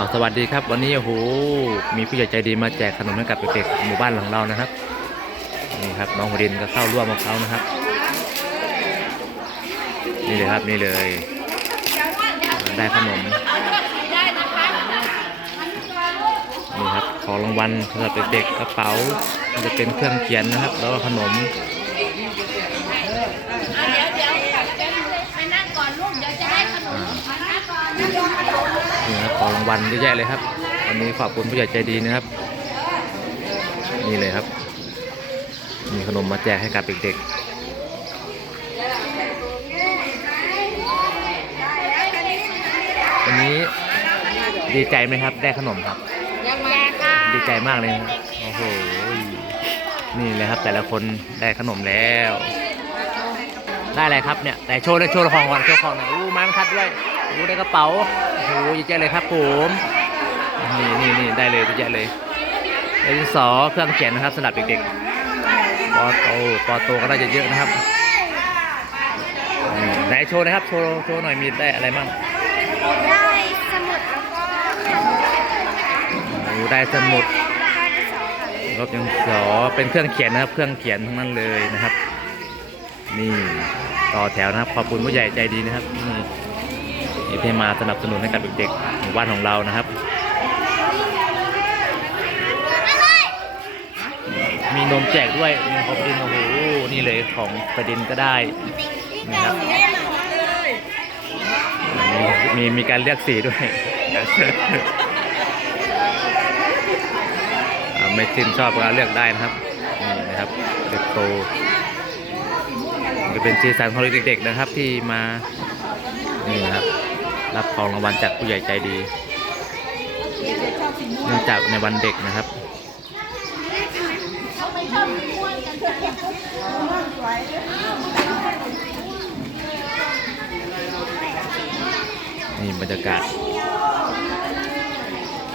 าสวัสดีครับวันนี้โอ้โหมีผู้ใหญ่ใจดีมาแจกขนมให้กับเด็กๆหมู่บ้านของเรานะครับนี่ครับน้องหัวดินก็เข้าร่วมกับเขานะครับ นี่เลยครับนี่เลย ได้ขนมนี่ครับของรางวัลสำหรับเด็กๆกระเป๋าจะเป็นเครื่องเขียนนะครับ แล้วก็ขนม เดี๋ยวเดี๋ยวไปนั่งก่อนลูก เดี๋ยวจะให้ขนมมานั่งก่อนนั่งก่อน นี่ครับ ของรางวัลเยอะแยะเลยครับวันนี้ขอบคุณผู้ใหญ่ใจดีนะครับ นี่เลยครับ มีขนมมาแจกให้กับเด็กๆวันนี้ดีใจไหมครับได้ขนมครับ ยังมาค่ะดีใจมากเลยครับโอ้โหนี่เลยครับ แต่ละคนได้ขนมแล้ว ได้อะไรครับเนี่ยแต่โชว์เลยโชว์ของก่อนโชว์ของหน่อยอู้ไม้บรรทัดด้วย อู้ได้กระเป๋าโอ้โหเยอะแยะเลยครับผมนี่นี่นี่ได้เลยเยอะแยะเลยได้ดินสอเครื่องเขียนนะครับสำหรับเด็กๆปอโตปอโตก็น่าจะเยอะนะครับไหนโชว์นะครับโชว์โชว์หน่อยมีได้อะไรบ้างได้สมุดแล้วก็โอ้ได้สมุดรบยังสอเป็นเครื่องเขียนนะครับ เครื่องเขียนทั้งนั้นเลยนะครับ นี่ต่อแถวนะครับ ขอบคุณผู้ใหญ่ใจดีนะครับ นี่นี่ที่มาสนับสนุนให้กับเด็กๆหมู่บ้านของเรานะครับ มีนมแจกด้วยมีขอบดินโอ้โหนี่เลยของประดินก็ได้นะครับมีมีมีการเลือกสีด้วยไม่ชื่นชอบก็เลือกได้นะครับนี่นะครับเด็กโตก็เป็นสีสันของเด็กๆนะครับที่มานี่นะครับ รับของรางวัลจากผู้ใหญ่ใจดีเนื่องจากในวันเด็กนะครับนี่บรรยากาศ